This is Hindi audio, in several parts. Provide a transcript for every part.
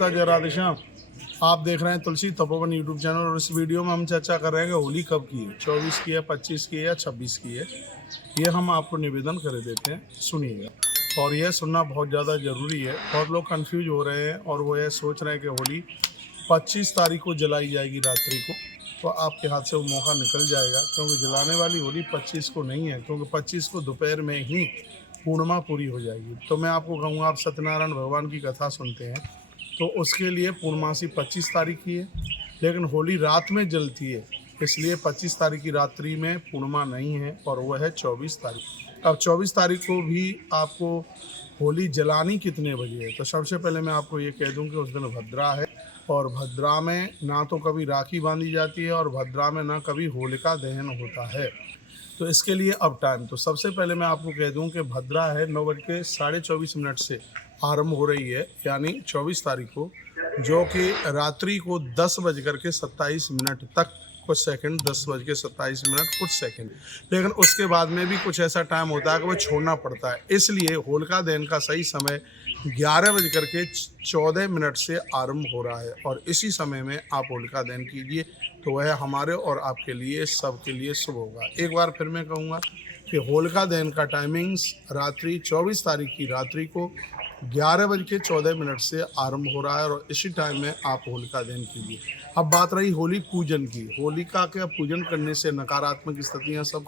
माता, जय राधे श्याम। आप देख रहे हैं तुलसी तपोवन यूट्यूब चैनल और इस वीडियो में हम चर्चा कर रहे हैं कि होली कब की है, 24 की है, 25 की है या 26 की है। ये हम आपको निवेदन कर देते हैं, सुनिएगा। और यह सुनना बहुत ज़्यादा ज़रूरी है। बहुत लोग कंफ्यूज हो रहे हैं और वो यह सोच रहे हैं कि होली 25 तारीख को जलाई जाएगी रात्रि को, तो आपके हाथ से वो मौका निकल जाएगा, क्योंकि जलाने वाली होली 25 को नहीं है, क्योंकि 25 को दोपहर में ही पूर्णिमा पूरी हो जाएगी। तो मैं आपको कहूँगा, आप सत्यनारायण भगवान की कथा सुनते हैं तो उसके लिए पूर्णमासी 25 तारीख की है, लेकिन होली रात में जलती है, इसलिए 25 तारीख की रात्रि में पूर्णिमा नहीं है और वह है 24 तारीख। अब 24 तारीख को भी आपको होली जलानी कितने बजे है, तो सबसे पहले मैं आपको ये कह दूं कि उस दिन भद्रा है और भद्रा में ना तो कभी राखी बांधी जाती है और भद्रा में ना कभी होलिका दहन होता है। तो इसके लिए अब टाइम, तो सबसे पहले मैं आपको कह दूं कि भद्रा है 9:24 से आरंभ हो रही है, यानी 24 तारीख को, जो कि रात्रि को 10:27 तक कुछ सेकंड, 10:27 कुछ सेकंड, लेकिन उसके बाद में भी कुछ ऐसा टाइम होता है कि वो छोड़ना पड़ता है। इसलिए होलिका दहन का सही समय 11:14 से आरंभ हो रहा है और इसी समय में आप होलिका दहन कीजिए, तो वह हमारे और आपके लिए, सबके लिए शुभ होगा। एक बार फिर मैं कहूँगा कि होलिका दहन का टाइमिंग्स रात्रि 24 तारीख की रात्रि को 11:14 से आरंभ हो रहा है और इसी टाइम में आप होलिका दहन कीजिए। अब बात रही होली पूजन की। होलिका का पूजन करने से नकारात्मक स्थितियां सब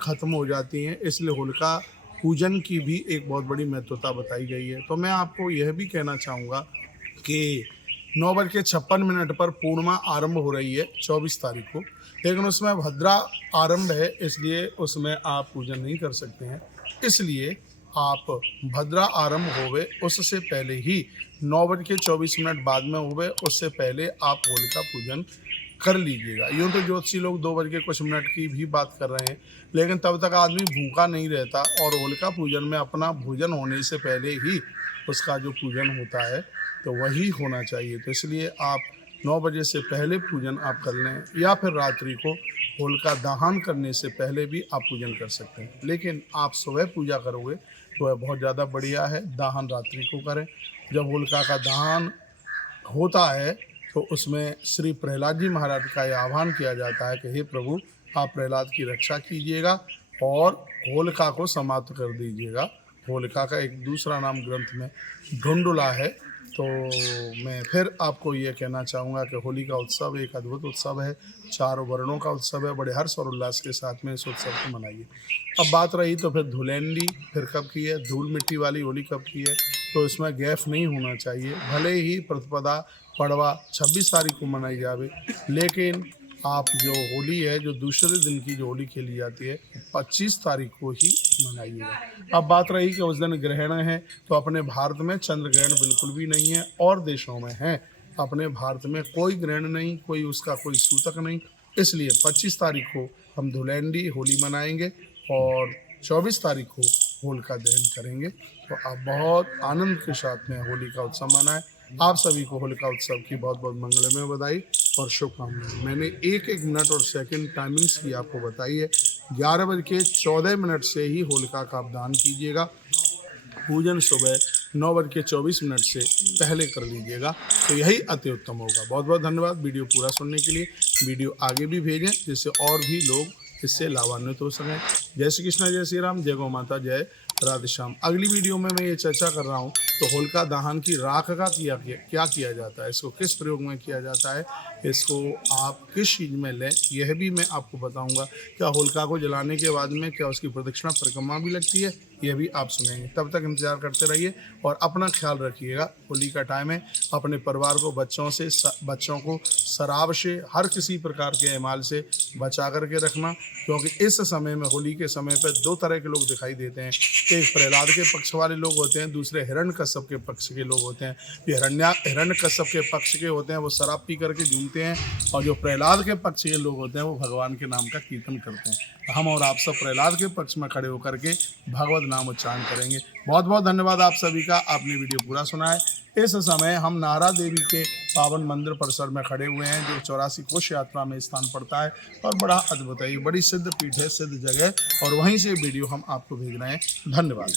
खत्म हो जाती हैं, इसलिए होलिका पूजन की भी एक बहुत बड़ी महत्वता बताई गई है। तो मैं आपको यह भी कहना चाहूँगा कि 9:56 पर पूर्णिमा आरंभ हो रही है 24 तारीख को, लेकिन उसमें भद्रा आरंभ है, इसलिए उसमें आप पूजन नहीं कर सकते हैं। इसलिए आप भद्रा आरंभ होवे उससे पहले ही 9:24 बाद में होवे, उससे पहले आप होलिका पूजन कर लीजिएगा। यूँ तो ज्योतिषी लोग 2 की भी बात कर रहे हैं, लेकिन तब तक आदमी भूखा नहीं रहता और होलिका पूजन में अपना भोजन होने से पहले ही उसका जो पूजन होता है तो वही होना चाहिए। तो इसलिए आप 9 बजे से पहले पूजन आप कर लें, या फिर रात्रि को होलिका दहन करने से पहले भी आप पूजन कर सकते हैं। लेकिन आप सुबह पूजा करोगे तो वह बहुत ज़्यादा बढ़िया है, दहन रात्रि को करें। जब होलिका का दहन होता है तो उसमें श्री प्रहलाद जी महाराज का यह आह्वान किया जाता है कि हे प्रभु, आप प्रहलाद की रक्षा कीजिएगा और होलिका को समाप्त कर दीजिएगा। होलिका का एक दूसरा नाम ग्रंथ में ढूंढुला है। तो मैं फिर आपको ये कहना चाहूँगा कि होली का उत्सव एक अद्भुत उत्सव है, चारों वर्णों का उत्सव है, बड़े हर्ष और उल्लास के साथ में इस उत्सव को मनाइए। अब बात रही तो फिर धुलेंडी फिर कब की है, धूल मिट्टी वाली होली कब की है, तो इसमें गैफ नहीं होना चाहिए। भले ही प्रतिपदा पड़वा 26 तारीख को मनाई जावे, लेकिन आप जो होली है, जो दूसरे दिन की जो होली खेली जाती है, 25 तारीख को ही मनाइएगा। अब बात रही कि उस दिन ग्रहण है, तो अपने भारत में चंद्र ग्रहण बिल्कुल भी नहीं है, और देशों में है। अपने भारत में कोई ग्रहण नहीं, कोई उसका कोई सूतक नहीं, इसलिए 25 तारीख को हम धुलेंडी होली मनाएंगे और 24 तारीख को होलिका दहन करेंगे। तो आप बहुत आनंद के साथ में होली का उत्सव मनाएं। आप सभी को होलिका उत्सव की बहुत बहुत मंगलमय बधाई और शुभकामनाएं। मैंने एक एक मिनट और सेकंड टाइमिंग्स की आपको बताई है। 11:14 से ही होलिका का आप दान कीजिएगा। पूजन सुबह 9:24 से पहले कर लीजिएगा, तो यही अति उत्तम होगा। बहुत बहुत धन्यवाद वीडियो पूरा सुनने के लिए। वीडियो आगे भी भेजें जिससे और भी लोग इससे लाभान्वित हो सकें। जय श्री कृष्ण, जय श्री राम, जय गौ माता, जय राधे श्याम। अगली वीडियो में मैं ये चर्चा कर रहा हूँ तो होलिका दहन की राख का क्या किया जाता है, इसको किस प्रयोग में किया जाता है, इसको आप किस चीज़ में लें, यह भी मैं आपको बताऊंगा। क्या होलिका को जलाने के बाद में क्या उसकी प्रदक्षिणा परिक्रमा भी लगती है, यह भी आप सुनेंगे। तब तक इंतजार करते रहिए और अपना ख्याल रखिएगा। होली का टाइम है, अपने परिवार को बच्चों को शराब से, हर किसी प्रकार के एमाल से बचा करके रखना, क्योंकि इस समय में, होली के समय पर, दो तरह के लोग दिखाई देते हैं। एक प्रहलाद के पक्ष वाले लोग होते हैं, दूसरे हिरण्यकश्यप के पक्ष के लोग होते हैं। जो हिरण्यकश्यप के पक्ष के होते हैं वो शराब पी करके झूमते हैं, और जो प्रहलाद के पक्ष के लोग होते हैं वो भगवान के नाम का कीर्तन करते हैं। हम और आप सब प्रहलाद के पक्ष में खड़े होकर के भगवत नाम उच्चारण करेंगे। बहुत बहुत धन्यवाद आप सभी का, आपने वीडियो पूरा सुना है। इस समय हम नारा देवी के पावन मंदिर परिसर में खड़े हुए हैं, जो 84 कोश यात्रा में स्थान पड़ता है और बड़ा अद्भुत है। ये बड़ी सिद्ध पीठ है, सिद्ध जगह, और वहीं से वीडियो हम आपको भेज रहे हैं। धन्यवाद।